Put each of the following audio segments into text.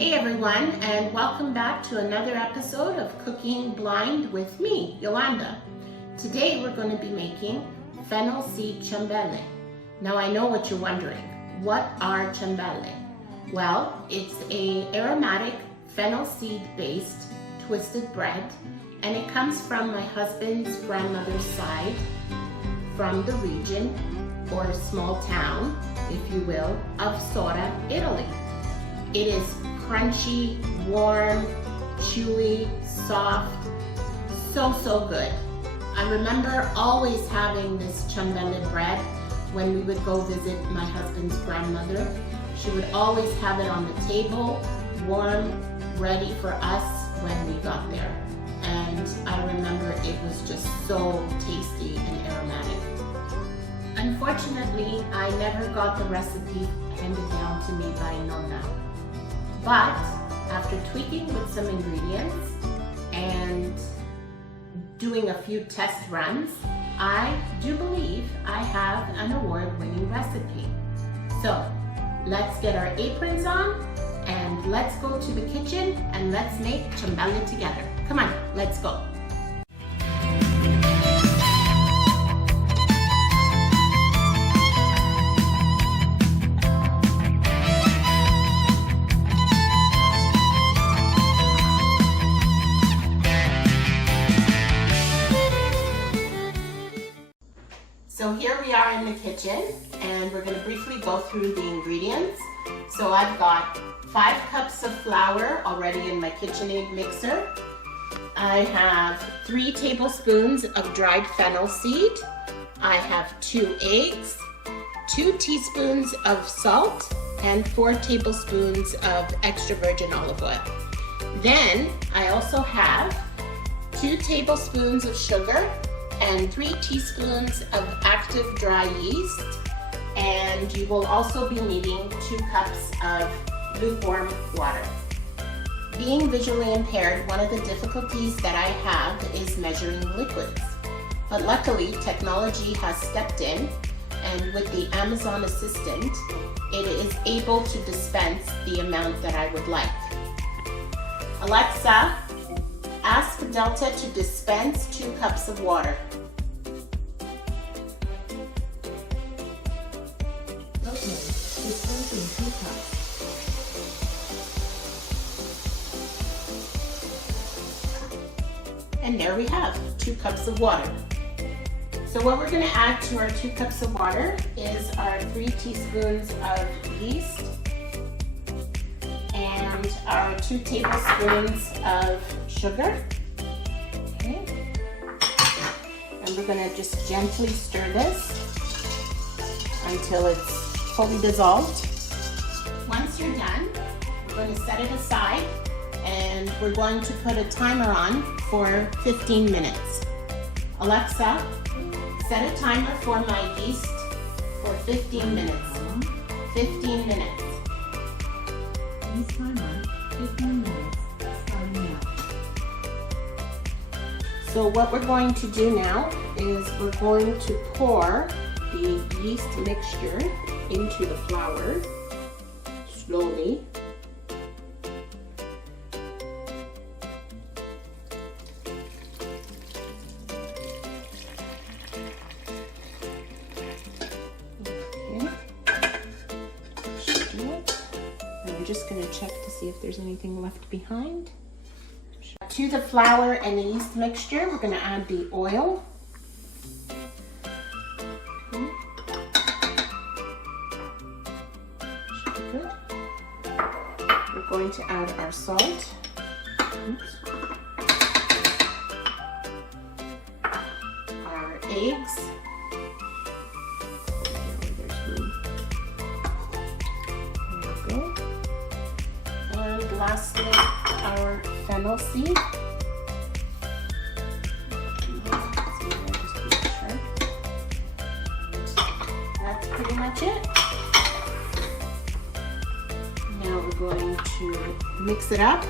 Hey everyone, and welcome back to another episode of Cooking Blind with me, Yolanda. Today we're going to be making fennel seed ciambelle. Now I know what you're wondering. What are ciambelle? Well, it's a aromatic fennel seed based twisted bread, and it comes from my husband's grandmother's side, from the region or small town, if you will, of Sora, Italy. It is crunchy, warm, chewy, soft, so good. I remember always having this ciambelle bread when we would go visit my husband's grandmother. She would always have it on the table, warm, ready for us when we got there. And I remember it was just so tasty and aromatic. Unfortunately, I never got the recipe handed down to me by Nonna. But after tweaking with some ingredients and doing a few test runs, I do believe I have an award-winning recipe. So let's get our aprons on and let's go to the kitchen and let's make ciambelle together. Come on, let's go. So here we are in the kitchen, and we're going to briefly go through the ingredients. So I've got 5 cups of flour already in my KitchenAid mixer. I have 3 tablespoons of dried fennel seed. I have 2 eggs, 2 teaspoons of salt, and 4 tablespoons of extra virgin olive oil. Then I also have 2 tablespoons of sugar and 3 teaspoons of active dry yeast, and you will also be needing 2 cups of lukewarm water. Being visually impaired, one of the difficulties that I have is measuring liquids, but luckily technology has stepped in, and with the Amazon Assistant, it is able to dispense the amount that I would like. Alexa, ask Delta to dispense 2 cups of water. Okay, dispensing 2 cups. And there we have 2 cups of water. So what we're going to add to our 2 cups of water is our 3 teaspoons of yeast and our 2 tablespoons of sugar. Okay. And we're going to just gently stir this until it's fully dissolved. Once you're done, we're going to set it aside and we're going to put a timer on for 15 minutes. Alexa, set a timer for my yeast for 15 minutes. 15 minutes. Yeast timer, 15 minutes, starting now. So what we're going to do now is we're going to pour the yeast mixture into the flour slowly. I'm just going to check to see if there's anything left behind. To the flour and the yeast mixture, we're going to add the oil. Good. We're going to add our salt. Oops. Our eggs. And lastly, our fennel seed. That's pretty much it. Now we're going to mix it up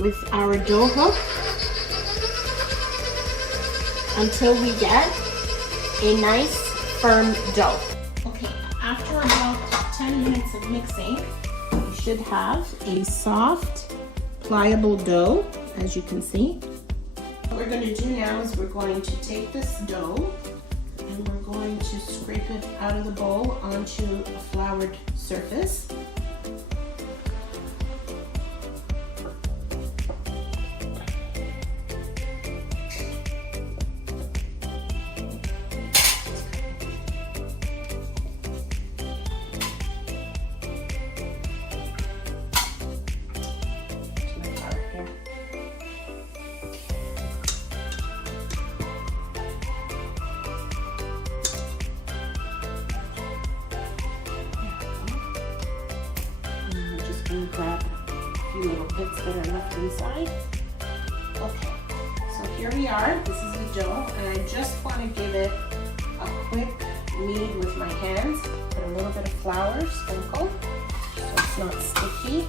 with our dough hook until we get a nice firm dough. Okay, after about 10 minutes of mixing, you should have a soft, pliable dough, as you can see. What we're going to do now is we're going to take this dough and we're going to scrape it out of the bowl onto a floured surface. Grab a few little bits that are left inside. Okay, so here we are. This is the dough, and I just want to give it a quick knead with my hands. Put a little bit of flour, sprinkle, so it's not sticky.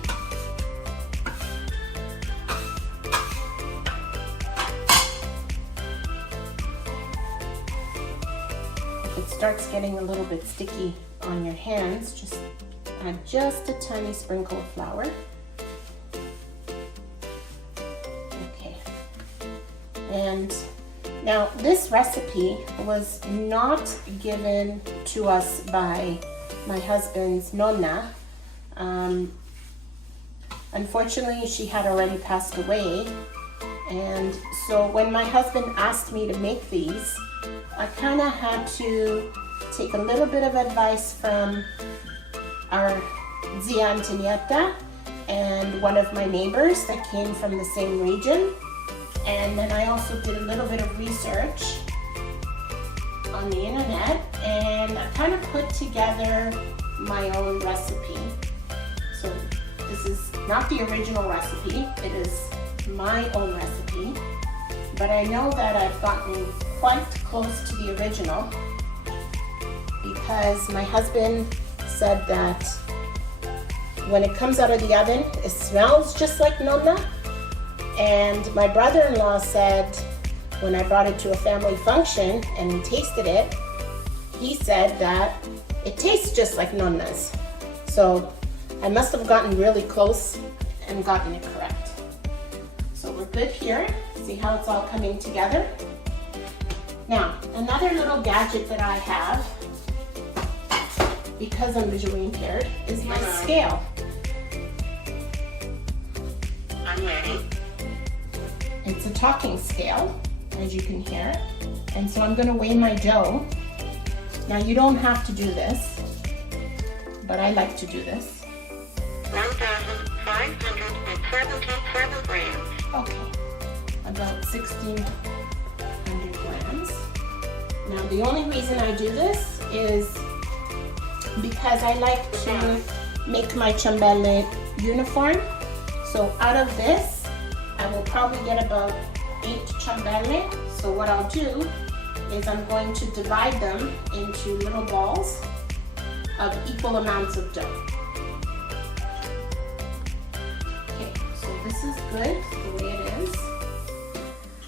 If it starts getting a little bit sticky on your hands, just add just a tiny sprinkle of flour. Okay. And now this recipe was not given to us by my husband's nonna. Unfortunately, she had already passed away. And so when my husband asked me to make these, I kind of had to take a little bit of advice from our Zia Antonietta and one of my neighbors that came from the same region. And then I also did a little bit of research on the internet, and I kind of put together my own recipe. So this is not the original recipe, it is my own recipe, but I know that I've gotten quite close to the original because my husband said that when it comes out of the oven, it smells just like nonna. And my brother-in-law said when I brought it to a family function and he tasted it, he said that it tastes just like nonna's. So I must have gotten really close and gotten it correct. So we're good here. See how it's all coming together? Now, another little gadget that I have, because I'm visually impaired, is my scale. I'm ready. It's a talking scale, as you can hear. And so I'm gonna weigh my dough. Now you don't have to do this, but I like to do this. 1,577 grams. Okay, about 1,600 grams. Now the only reason I do this is because I like to make my ciambelle uniform. So out of this, I will probably get about 8 ciambelle. So what I'll do is I'm going to divide them into little balls of equal amounts of dough. Okay, so this is good the way it is.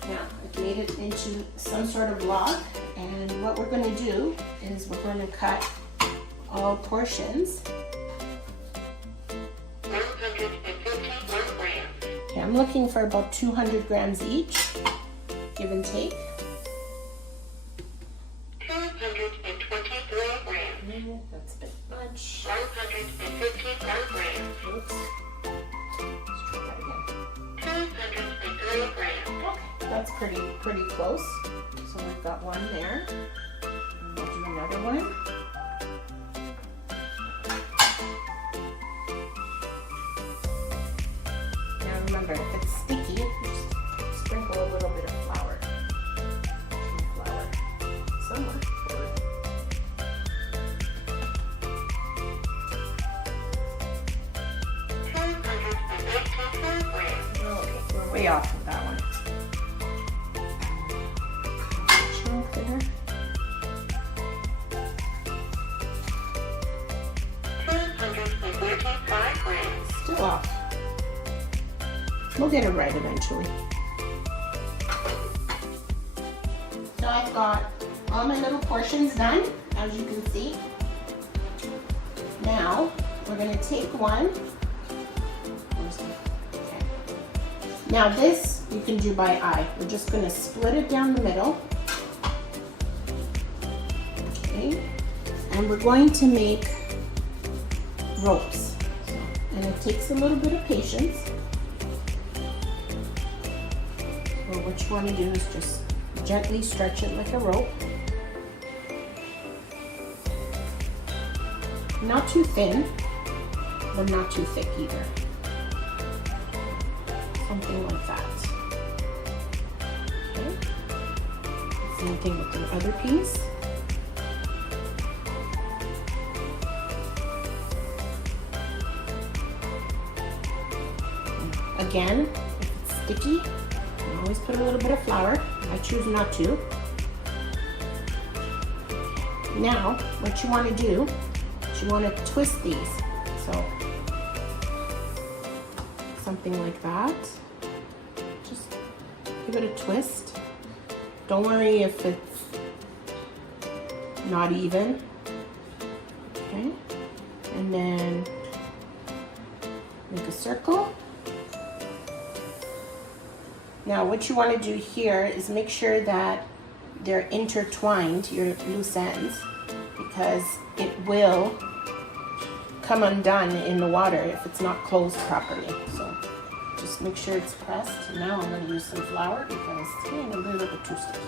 Now I've made it into some sort of block, and what we're going to do is we're going to cut all portions. 151 grams. Okay, I'm looking for about 200 grams each, give and take. 223 grams. That's a bit much. 151 grams. Oops. Let's try that again. 203 grams. Okay, that's pretty close. So we've got one there. And we'll do another one. Now remember, if it's sticky, just sprinkle a little bit of flour. Some flour somewhere. Okay, we're way off with that one. Chunk there. 245 grams. Still off. We'll get it right eventually. So I've got all my little portions done, as you can see. Now, we're going to take one Now this you can do by eye. We're just going to split it down the middle. Okay. And we're going to make ropes. And it takes a little bit of patience. So what you want to do is just gently stretch it like a rope. Not too thin, but not too thick either. Something like that. Okay. Same thing with the other piece. Again, if it's sticky, you can always put a little bit of flour. I choose not to. Now, what you want to do is you want to twist these. So, something like that. Just give it a twist. Don't worry if it's not even. Okay, and then make a circle. Now what you want to do here is make sure that they're intertwined, your loose ends, because it will come undone in the water if it's not closed properly. So just make sure it's pressed. Now I'm going to use some flour because it's getting a little bit too sticky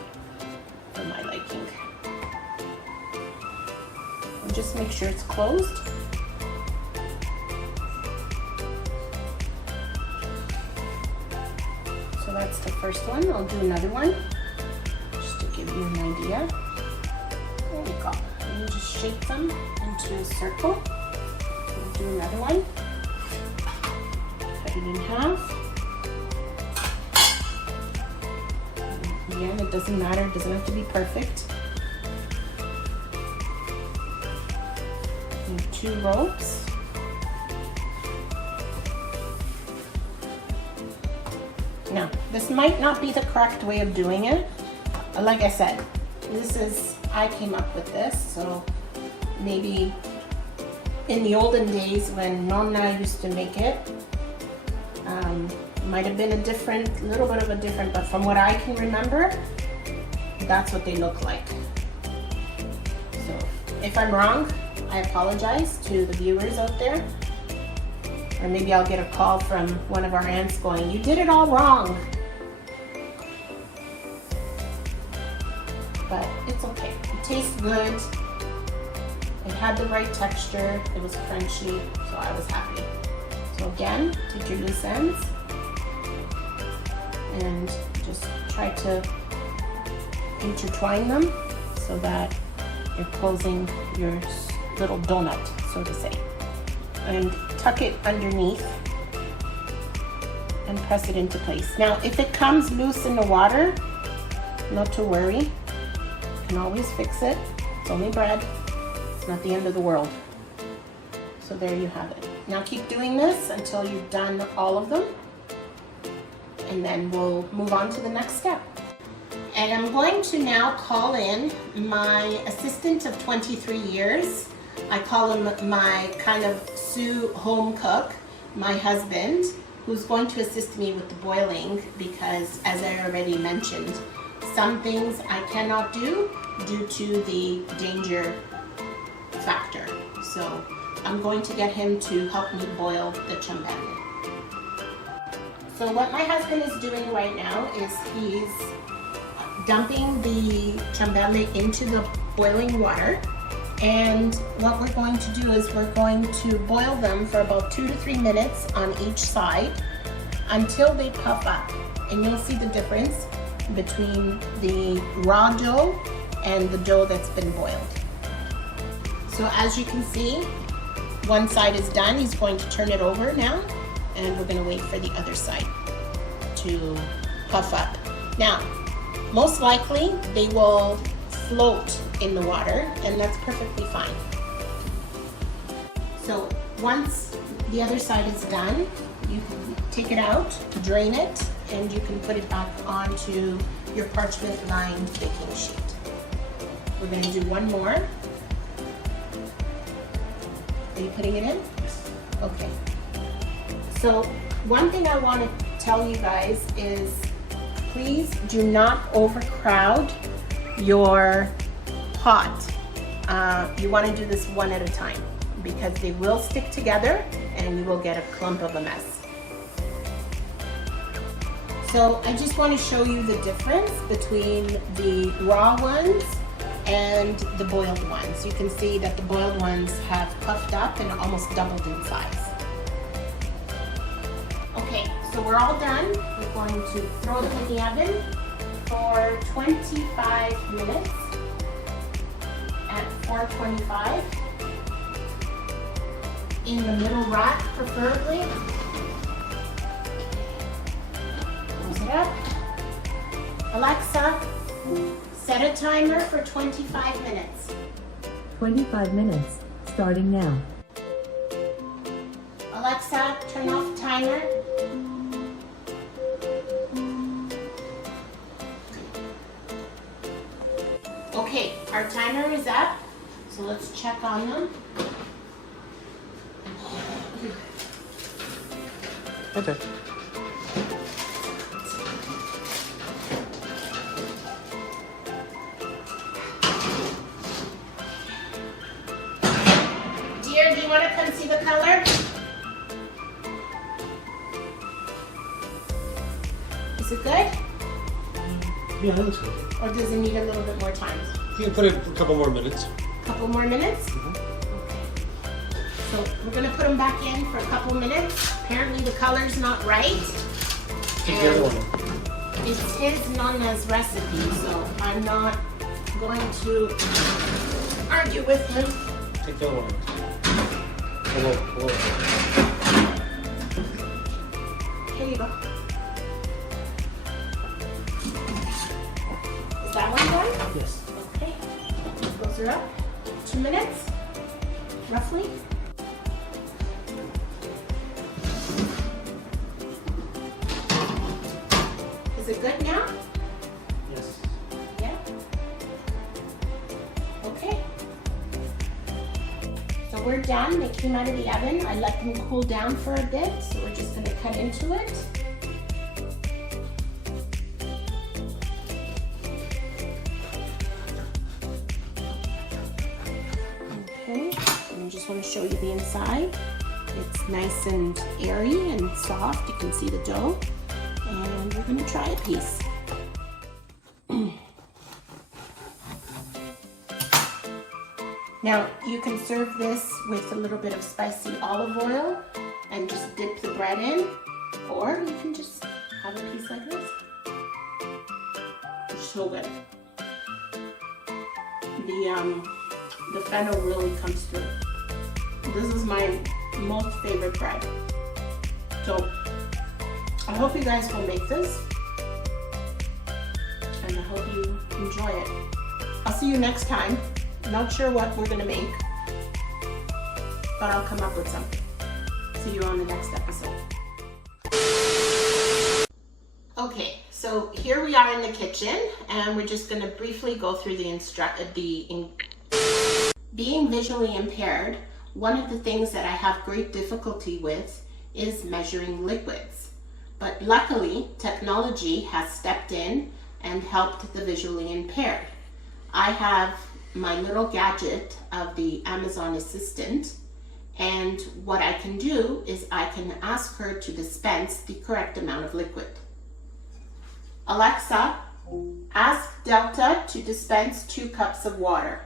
for my liking. And just make sure it's closed. So that's the first one. I'll do another one just to give you an idea. There we go. And you just shape them into a circle. We'll do another one. Cut it in half. And again, it doesn't matter. It doesn't have to be perfect. And 2 ropes. Now, this might not be the correct way of doing it. Like I said, I came up with this, so maybe in the olden days when Nonna used to make it, might have been a little bit of a different, but from what I can remember, that's what they look like. So if I'm wrong, I apologize to the viewers out there. Or maybe I'll get a call from one of our aunts going, "You did it all wrong." But it's okay. It tastes good. It had the right texture. It was crunchy, so I was happy. So again, take your loose ends and just try to intertwine them so that you're closing your little donut, so to say. And tuck it underneath and press it into place. Now, if it comes loose in the water, not to worry. You can always fix it. It's only bread. It's not the end of the world. So there you have it. Now keep doing this until you've done all of them. And then we'll move on to the next step. And I'm going to now call in my assistant of 23 years. I call him my kind of Sioux home cook, my husband, who's going to assist me with the boiling because, as I already mentioned, some things I cannot do due to the danger factor. So I'm going to get him to help me boil the ciambelle. So what my husband is doing right now is he's dumping the ciambelle into the boiling water. And what we're going to do is we're going to boil them for about 2 to 3 minutes on each side until they puff up. And you'll see the difference between the raw dough and the dough that's been boiled. So as you can see, one side is done. He's going to turn it over now, and we're going to wait for the other side to puff up. Now, most likely they will float in the water, and that's perfectly fine. So once the other side is done, you can take it out, drain it, and you can put it back onto your parchment lined baking sheet. We're going to do one more. Are you putting it in? Yes. Okay. So one thing I want to tell you guys is please do not overcrowd your pot. You want to do this one at a time because they will stick together and you will get a clump of a mess. So I just want to show you the difference between the raw ones and the boiled ones. You can see that the boiled ones have puffed up and almost doubled in size. Okay, so we're all done. We're going to throw them in the oven for 25 minutes at 425 in the middle rack preferably. Close it up. Alexa, set a timer for 25 minutes. 25 minutes, starting now. Alexa, turn off timer. Okay, our timer is up, so let's check on them. Okay. Dear, do you want to come see the color? Is it good? Yeah, that looks good. Or does it need a little bit more time? You can put it a couple more minutes. A couple more minutes? Okay. So we're going to put them back in for a couple minutes. Apparently the color's not right. Take the other one. It's his Nana's recipe, so I'm not going to argue with him. Take the other one. Hello. Here you go. Is that one done? Yes. Okay. Those are up. 2 minutes, roughly. Is it good now? Yes. Yeah. Okay. So we're done. They came out of the oven. I let them cool down for a bit, so we're just going to cut into it. Okay, and I just want to show you the inside. It's nice and airy and soft. You can see the dough. And we're going to try a piece. Now, you can serve this with a little bit of spicy olive oil and just dip the bread in, or you can just have a piece like this. It's so good. The fennel really comes through. This is my most favorite bread. So, I hope you guys will make this, and I hope you enjoy it. I'll see you next time. Not sure what we're gonna make, but I'll come up with something. See you on the next episode. Okay, so here we are in the kitchen, and we're just gonna briefly go through being visually impaired. One of the things that I have great difficulty with is measuring liquids. But luckily, technology has stepped in and helped the visually impaired. I have my little gadget of the Amazon Assistant, and what I can do is I can ask her to dispense the correct amount of liquid. Alexa, ask Delta to dispense 2 cups of water.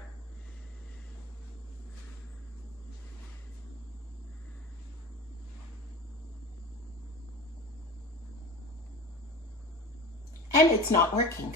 And it's not working.